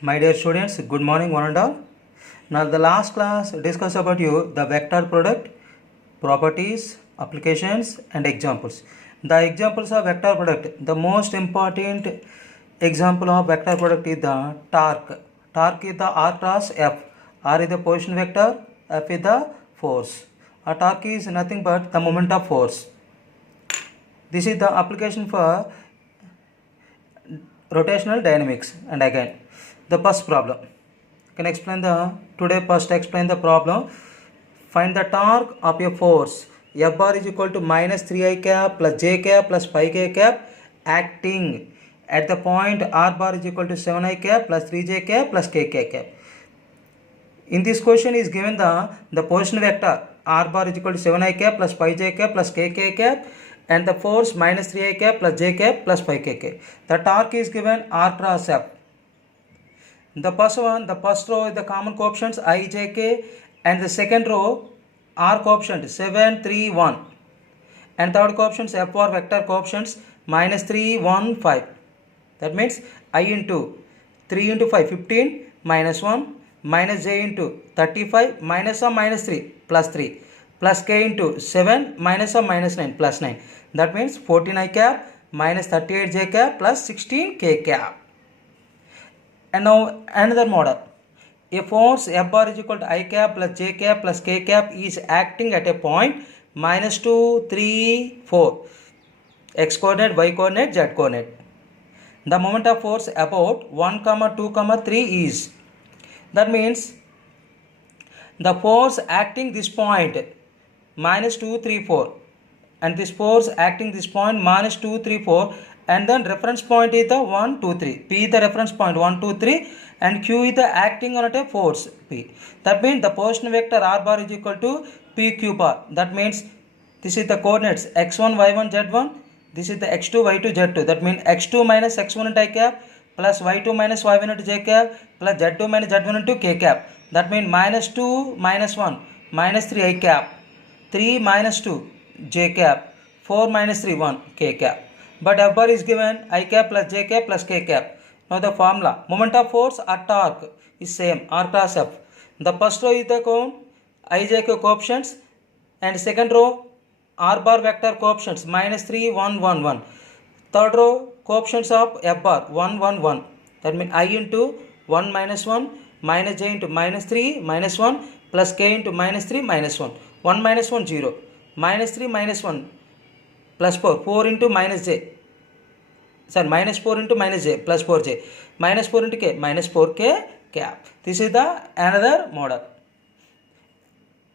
My dear students, good morning one and all. Now the last class discussed about you the vector product, properties, applications and examples. The examples of vector product, the most important example of vector product is the torque. Torque is the R cross F. R is the position vector, F is the force. A torque is nothing but the moment of force. This is the application for rotational dynamics. And again the first problem, can explain the today first explain the problem. Find the torque of a force F bar is equal to minus 3i cap plus j cap plus 5k cap acting at the point R bar is equal to 7i cap plus 3j cap plus kk cap. In this question is given the position vector R bar is equal to 7i cap plus 5j cap plus kk cap and the force minus 3i cap plus j cap plus 5k. The torque is given R cross F. The first row is the common coefficients I, j, k, and the second row R coefficient 7, 3, 1, and third coefficients F or vector coefficients minus 3, 1, 5. That means I into 3 into 5, 15, minus 1, minus j into 35, minus or minus 3, plus 3, plus k into 7, minus or minus 9, plus 9. That means 14i cap minus 38j cap plus 16k cap. And now another model. A force F bar is equal to I cap plus j cap plus k cap is acting at a point minus 2, 3, 4. X coordinate, y coordinate, z coordinate. The moment of force about 1, 2, 3 is. That means the force acting this point minus 2, 3, 4. And this force acting this point minus 2, 3, 4. And then reference point is the 1, 2, 3. P is the reference point 1, 2, 3 and Q is the acting on a force P. That means the position vector R bar is equal to PQ bar. That means this is the coordinates x1, y1, z1. This is the x2, y2, z2. That means x2 minus x1 into I cap plus y2 minus y1 into j cap plus z2 minus z1 into k cap. That means minus 2 minus 1 minus 3 I cap, 3 minus 2 j cap, 4 minus 3 1 k cap. But F bar is given I cap plus j cap plus k cap. Now the formula, moment of force or torque is same, R cross F. The first row is the cone I, j, k coefficients and second row R bar vector coefficients minus 3, 1, 1, 1. Third row coefficients of F bar 1, 1, 1. That means I into 1 minus 1 minus j into minus 3 minus 1 plus k into minus 3 minus 1. 1 minus 1 0. Minus 3 minus 1 plus 4, 4 into minus j, sorry, minus 4 into minus j plus 4j, minus 4 into k, minus 4k cap. This is the another model.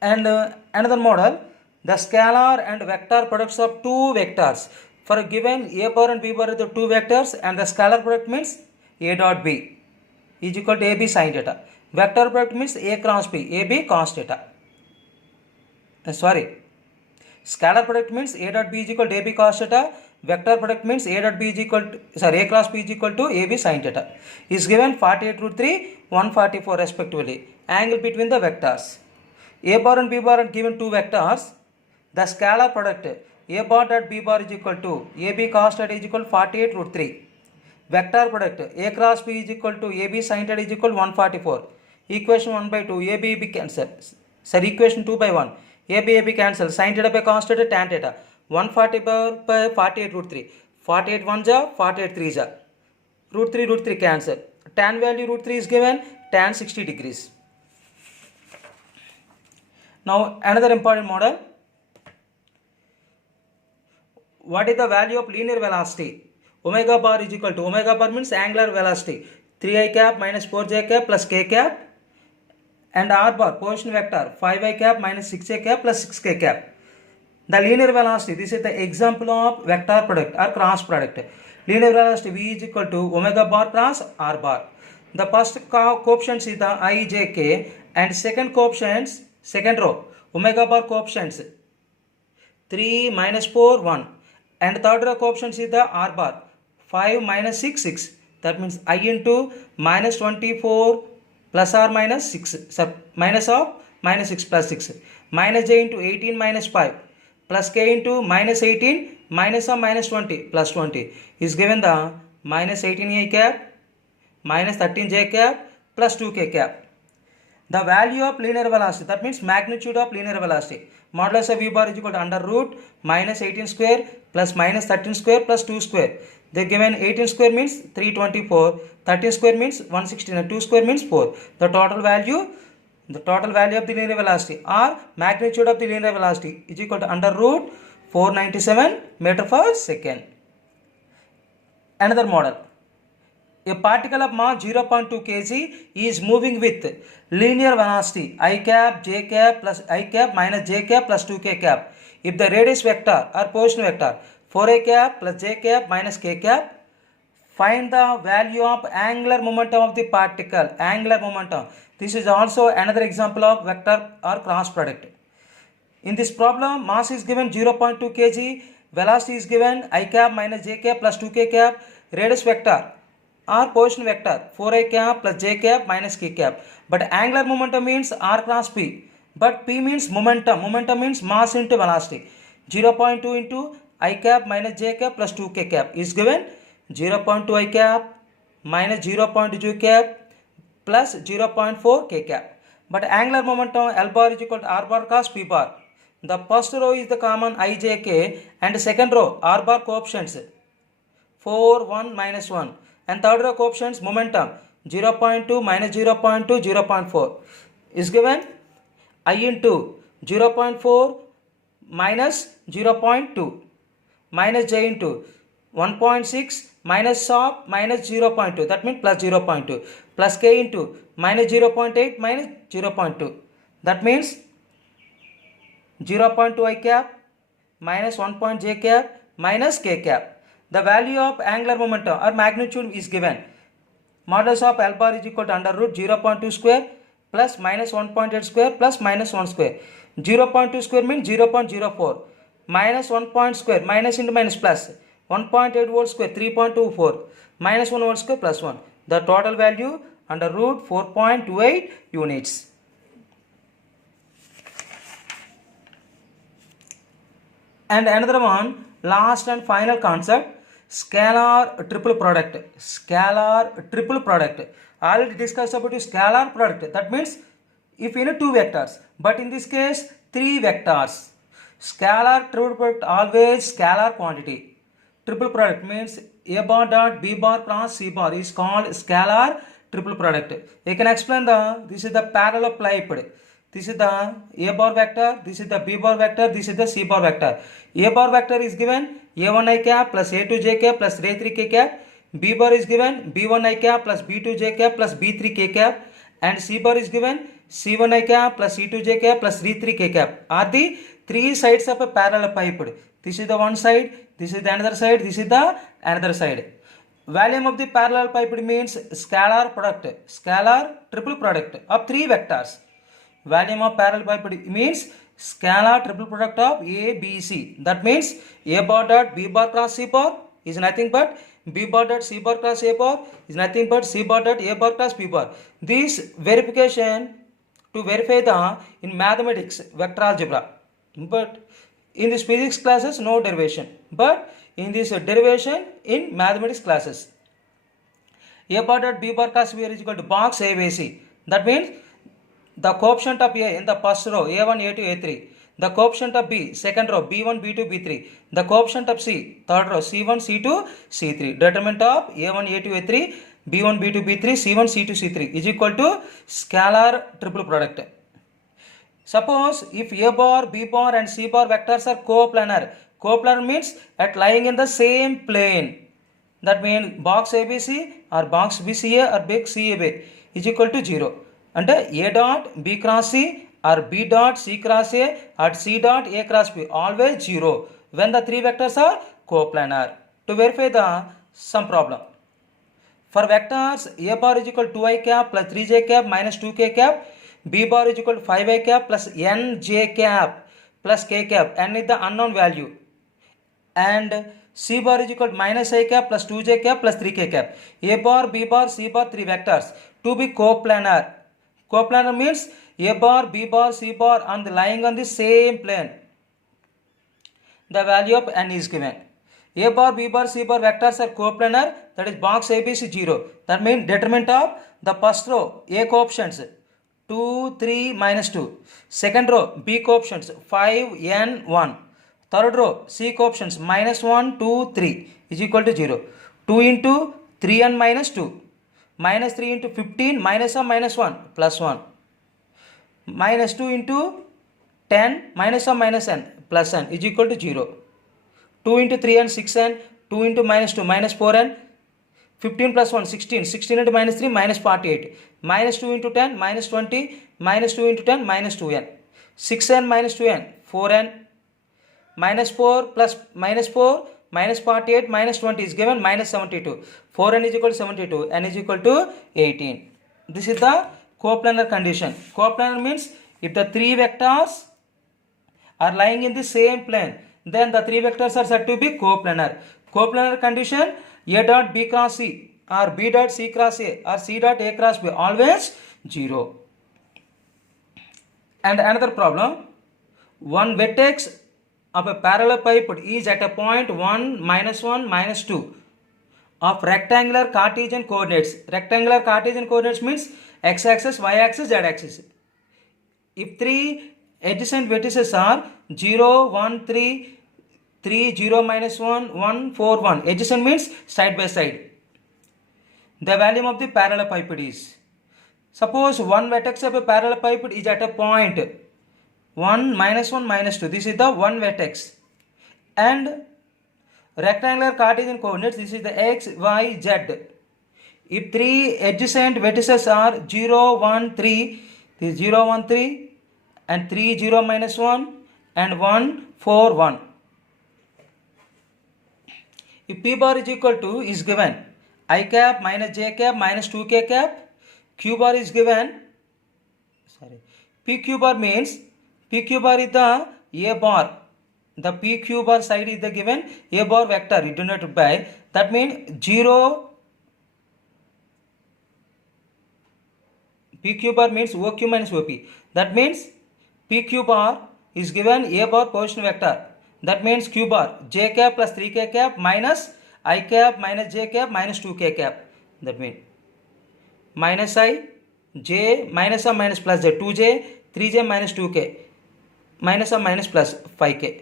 And another model, the scalar and vector products of two vectors. For a given a bar and b bar are the two vectors and the scalar product means a dot b is equal to ab sin theta. Vector product means a cross b, ab cos theta. Scalar product means a dot b is equal to ab cos theta. Vector product means a dot b is equal to, a cross b is equal to ab sin theta. Is given 48 root 3, 144 respectively. Angle between the vectors. A bar and b bar are given two vectors. The scalar product a bar dot b bar is equal to ab cos theta is equal to 48 root 3. Vector product a cross b is equal to ab sin theta is equal to 144. Equation 1 by 2 ab cancel. Equation 2 by 1. AB cancel, sin theta by cos theta, tan theta. 140 by 48 root 3. 48 1 ja, 48 3 ja. Root 3 cancel. Tan value root 3 is given, tan 60 degrees. Now another important model. What is the value of linear velocity? Omega bar is equal to, omega bar means angular velocity. 3i cap minus 4j cap plus k cap. And R bar, position vector, 5i cap minus 6j cap plus 6k cap. The linear velocity, this is the example of vector product or cross product. Linear velocity V is equal to omega bar cross R bar. The first coefficients is the I, j, k and second coefficients, second row, omega bar coefficients 3 minus 4, 1. And third row coefficients is the R bar, 5 minus 6, 6. That means I into minus 24 plus or minus 6, minus of minus 6 plus 6, minus j into 18 minus 5 plus k into minus 18 minus of minus 20 plus 20 is given the minus 18 a cap minus 13j cap plus 2k cap. The value of linear velocity, that means magnitude of linear velocity, modulus of v bar is equal to under root minus 18 square plus minus 13 square plus 2 square. They given 18 square means 324, 13 square means 116, and 2 square means 4. The total value of the linear velocity or magnitude of the linear velocity is equal to under root 497 meter per second. Another model. A particle of mass 0.2 kg is moving with linear velocity I cap j cap plus I cap minus j cap plus 2k cap. If the radius vector or position vector 4a cap plus j cap minus k cap, find the value of angular momentum of the particle. Angular momentum. This is also another example of vector or cross product. In this problem, mass is given 0.2 kg, velocity is given I cap minus j cap plus 2k cap, radius vector or position vector 4a cap plus j cap minus k cap. But angular momentum means r cross p. But p means momentum. Momentum means mass into velocity. 0.2 into I cap minus j cap plus 2k cap is given 0.2 I cap minus 0.2 cap plus 0.4 k cap. But angular momentum L bar is equal to r bar cos p bar. The first row is the common I, j, k, and second row r bar coefficients 4, 1, minus 1, and third row coefficients momentum 0.2 minus 0.2, 0.4 is given I into 0.4 minus 0.2 minus j into 1.6 minus of minus 0.2, that means plus 0.2, plus k into minus 0.8 minus 0.2, that means 0.2 I cap minus 1 j cap minus k cap. The value of angular momentum or magnitude is given. Modulus of L bar is equal to under root 0.2 square plus minus 1.8 square plus minus 1 square. 0.2 square means 0.04 minus 1 square minus into minus plus 1.8 whole square 3.24 minus 1 whole square plus 1. The total value under root 4.28 units. And another one, last and final concept, scalar triple product. Scalar triple product. I already discussed about scalar product. That means if you know two vectors, but in this case 3 vectors. Scalar triple product always scalar quantity. Triple product means A bar dot B bar cross C bar is called scalar triple product. You can explain this is the parallelepiped. This is the A bar vector, this is the B bar vector, this is the C bar vector. A bar vector is given A1 I cap plus A2 cap plus A3 k cap. B bar is given B1 I cap plus B2 cap plus B3 k cap. And C bar is given C1 I cap plus C2 cap plus C3 k cap. Are the 3 sides of a parallelepiped. This is the one side, this is the another side, this is the another side. Volume of the parallelepiped means scalar product, scalar triple product of 3 vectors. Volume of parallelepiped means scalar triple product of A, B, C. That means A bar dot B bar cross C bar is nothing but B bar dot C bar cross A bar is nothing but C bar dot A bar cross B bar. This verification to verify in mathematics vector algebra. But in this physics classes no derivation. But in this derivation in mathematics classes. A bar dot B bar cross B is equal to box ABC. That means the coefficient of A in the first row A1, A2, A3. The coefficient of B second row B1, B2, B3. The coefficient of C third row C1, C2, C3. Determinant of A1, A2, A3, B1, B2, B3, C1, C2, C3 is equal to scalar triple product. Suppose if A bar, B bar and C bar vectors are coplanar. Coplanar means at lying in the same plane. That means box ABC or box BCA or box CAB is equal to 0. And A dot B cross C or B dot C cross A or C dot A cross B always 0 when the 3 vectors are coplanar. To verify some problem. For vectors A bar is equal to 2I cap plus 3j cap minus 2k cap, B bar is equal to 5I cap plus nj cap plus k cap, n is the unknown value, and C bar is equal to minus I cap plus 2j cap plus 3k cap. A bar, B bar, C bar 3 vectors to be coplanar. Coplanar means A bar, B bar, C bar are lying on the same plane. The value of n is given. A bar, B bar, C bar vectors are coplanar, that is box ABC 0. That means determinant of the first row A coefficients 2, 3, minus 2. Second row B coefficients 5, n, 1. Third row C coefficients minus 1, 2, 3 is equal to 0. 2 into 3n minus 2. Minus 3 into 15 minus 1 plus 1. Minus 2 into 10 minus n plus n is equal to 0. 2 into 3n 6n, 2 into minus 2 minus 4n, 15 plus 1 16, 16 into minus 3 minus 48, minus 2 into 10 minus 20, minus 2 into 10 minus 2n, 6n minus 2n 4n, minus 4 plus minus 4 minus 48 minus 20 is given minus 72, 4n is equal to 72, n is equal to 18. This is the coplanar condition. Coplanar means if the three vectors are lying in the same plane, then the three vectors are said to be coplanar. Coplanar condition, A dot B cross C or B dot C cross A or C dot A cross B, always 0. And another problem, one vertex of a parallelepiped is at a point 1, minus 1, minus 2 of rectangular Cartesian coordinates. Rectangular Cartesian coordinates means x-axis, y-axis, z-axis. If three adjacent vertices are 0, 1, 3, 3, 0, minus 1, 1, 4, 1. Adjacent means side by side. The value of the parallelepiped is. Suppose one vertex of a parallelepiped is at a point 1, minus 1, minus 2. This is the one vertex. And rectangular Cartesian coordinates, this is the x, y, z. If three adjacent vertices are 0, 1, 3, this is 0, 1, 3 and 3, 0, minus 1 and 1, 4, 1. If P bar is equal to is given I cap minus j cap minus 2k cap, Q bar is given, PQ bar means PQ bar is the A bar. The PQ bar side is the given A bar vector denoted by, that means 0. PQ bar means OQ minus OP. That means PQ bar is given A bar position vector. That means Q bar j cap plus 3k cap minus I cap minus j cap minus 2k cap. That means minus I, j, minus or minus plus j, 2j, 3j minus 2k, minus or minus plus 5k.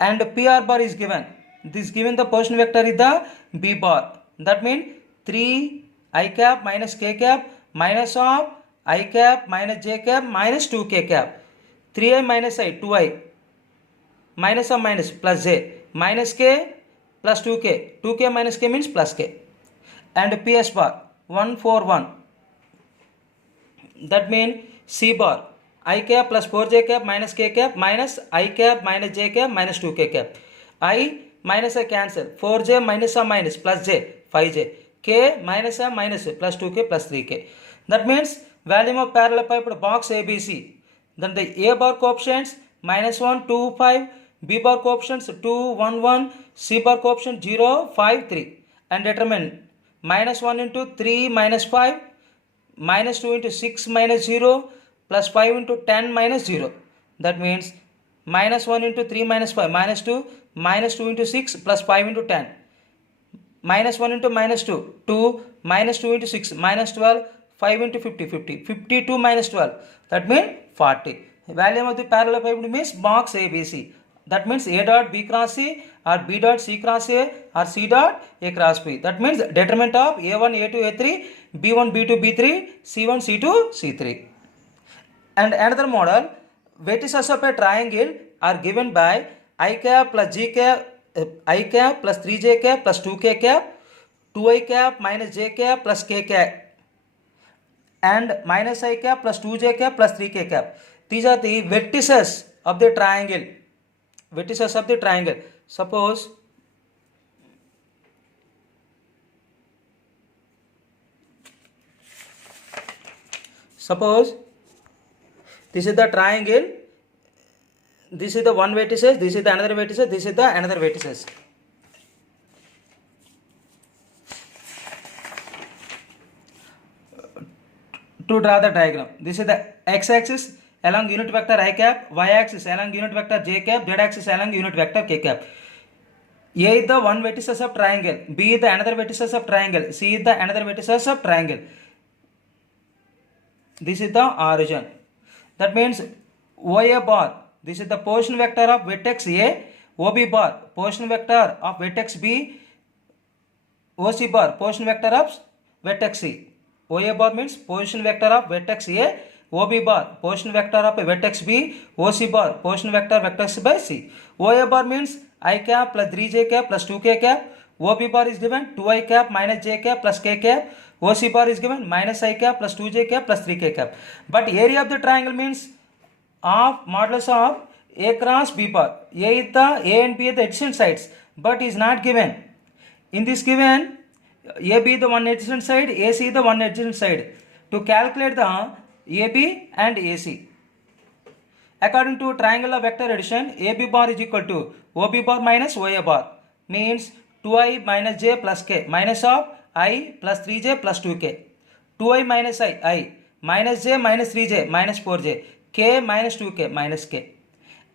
And PR bar is given. This given the position vector is the B bar. That means 3 I cap minus k cap minus of I cap minus j cap minus 2k cap. 3i minus I, 2i, minus or minus plus j, minus k plus 2k, 2k minus k means plus k. And PS bar 1, 4, 1. That means C bar I cap plus 4j cap minus k cap minus I cap minus j cap minus 2k cap. I minus I cancel, 4j minus or minus plus j, 5j, k minus or minus plus 2k plus 3k. That means value of parallelepiped box ABC. Then the A bar coefficients minus 1, 2, 5, B bar coefficients 2, 1, 1, C bar coefficient 0, 5, 3. And determine minus 1 into 3 minus 5, minus 2 into 6 minus 0, plus 5 into 10 minus 0. That means minus 1 into 3 minus 5 minus 2, minus 2 into 6 plus 5 into 10. Minus 1 into minus 2, 2, minus 2 into 6, minus 12, 5 into 50, 50, 52 minus 12. That means 40. Value of the parallelepiped means box ABC. That means A dot B cross C or B dot C cross A or C dot A cross B. That means determinant of A1, A2, A3, B1, B2, B3, C1, C2, C3. And another model, vertices of a triangle are given by I cap plus G cap, I cap plus 3j cap plus 2k cap, 2i cap minus j cap plus k cap, and minus I cap plus 2j cap plus 3k cap. These are the vertices of the triangle. Vertices of the triangle. Suppose this is the triangle, this is the one vertices, this is the another vertices, this is the another vertices. To draw the diagram, this is the x-axis along unit vector I cap, y-axis along unit vector j cap, z-axis along unit vector k cap. A is the one vertices of triangle, B is the another vertices of triangle, C is the another vertices of triangle. This is the origin. That means OA bar, this is the position vector of vertex A, OB bar, position vector of vertex B, OC bar, position vector of vertex C. OA bar means position vector of vertex A, OB bar, position vector of vertex B, OC bar, position vector vertex by C. OA bar means I cap plus 3j cap plus 2k cap. OB bar is given 2i cap minus j cap plus k cap. OC bar is given minus I cap plus 2j cap plus 3k cap. But area of the triangle means of modulus of A cross B bar. A is the A and B are the adjacent sides, but is not given. In this given, AB the one adjacent side, AC the one adjacent side. To calculate the AB and AC, according to triangle of vector addition, AB bar is equal to OB bar minus OA bar, means 2i minus j plus k, minus of I plus 3j plus 2k, 2i minus I minus j minus 3j minus 4j, k minus 2k minus k.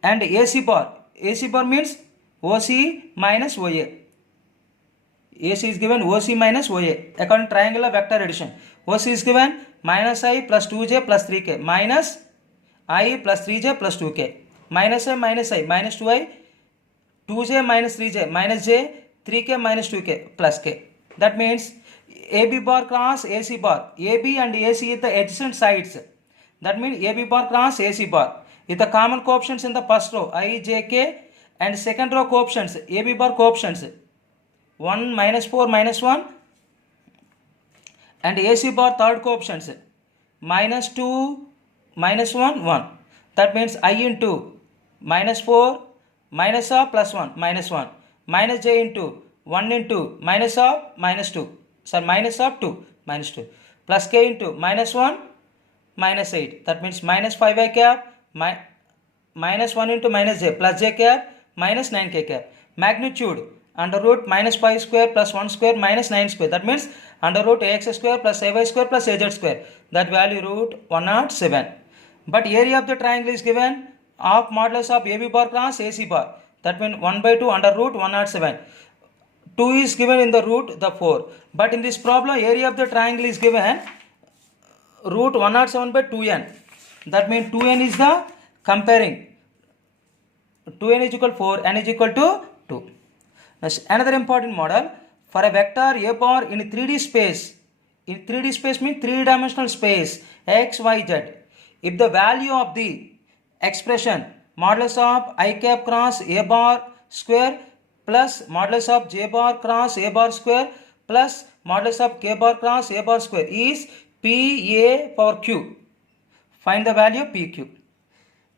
And AC bar means OC minus OA. AC is given OC minus OA. According to triangle of vector addition, OC is given minus I plus 2j plus 3k minus I plus 3j plus 2k, minus I minus 2i, 2j minus 3j minus j, 3k minus 2k plus k. That means AB bar cross AC bar. AB and AC is the adjacent sides. That means AB bar cross AC bar is the common coefficients in the first row I, j, k, and second row coefficients AB bar coefficients 1 minus 4 minus 1, and AC bar third coefficients minus 2 minus 1 1. That means I into minus 4 minus of plus 1 minus 1 minus j into 1 into minus of minus 2, sorry, minus of 2 minus 2 plus k into minus 1 minus 8. That means minus 5i cap minus 1 into minus j plus j cap minus 9k cap. Magnitude under root minus 5 square plus 1 square minus 9 square. That means under root ax square plus ay square plus az square. That value root 107. But area of the triangle is given of modulus of AB bar cross AC bar. That means 1 by 2 under root 107. 2 is given in the root the 4. But in this problem area of the triangle is given root 107 by 2n. That means 2n is the comparing. 2n is equal to 4, n is equal to 2. Next, another important model for a vector A bar in 3D space. In 3D space means 3-dimensional space x, y, z. If the value of the expression modulus of I cap cross A bar square plus modulus of J bar cross A bar square plus modulus of K bar cross A bar square is P A power Q. Find the value of PQ.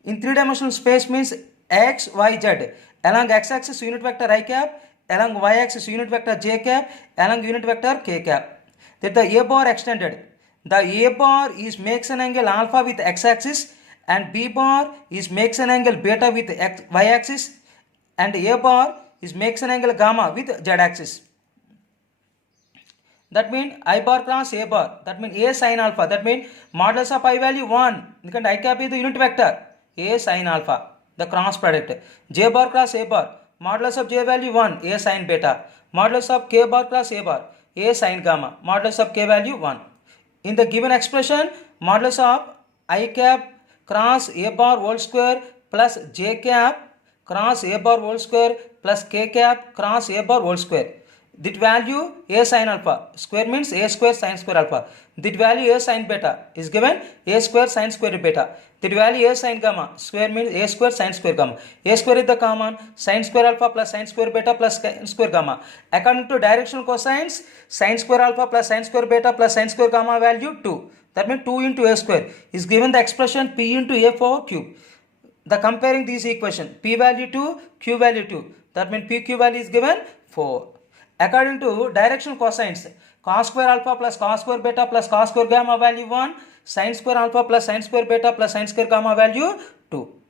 In 3-dimensional space means x, y, z. Along x-axis unit vector I cap, along y-axis unit vector j cap, along unit vector k cap. That the A bar extended. The A bar is makes an angle alpha with x-axis, and B bar is makes an angle beta with y-axis, and A bar is makes an angle gamma with z-axis. That means I bar cross A bar. That means A sin alpha. That means modulus of I value 1. Because I cap is the unit vector. A sin alpha. The cross product. J bar cross A bar. Modulus of J value 1. A sin beta. Modulus of K bar cross A bar. A sin gamma. Modulus of K value 1. In the given expression, modulus of I cap cross A bar whole square plus J cap cross A bar whole square plus K cap cross A bar whole square. That value A sin alpha square means A square sin square alpha. That value A sin beta is given A square sin square beta. That value A sin gamma square means A square sin square gamma. A square is the common, sin square alpha plus sin square beta plus sin square gamma. According to directional cosines, sin square alpha plus sin square beta plus sin square gamma value 2. That means 2 into A square is given the expression P into A power Q. The comparing these equation, P value 2, Q value 2. That means PQ value is given 4. According to directional cosines, cos square alpha plus cos square beta plus cos square gamma value 1, sin square alpha plus sin square beta plus sin square gamma value 2.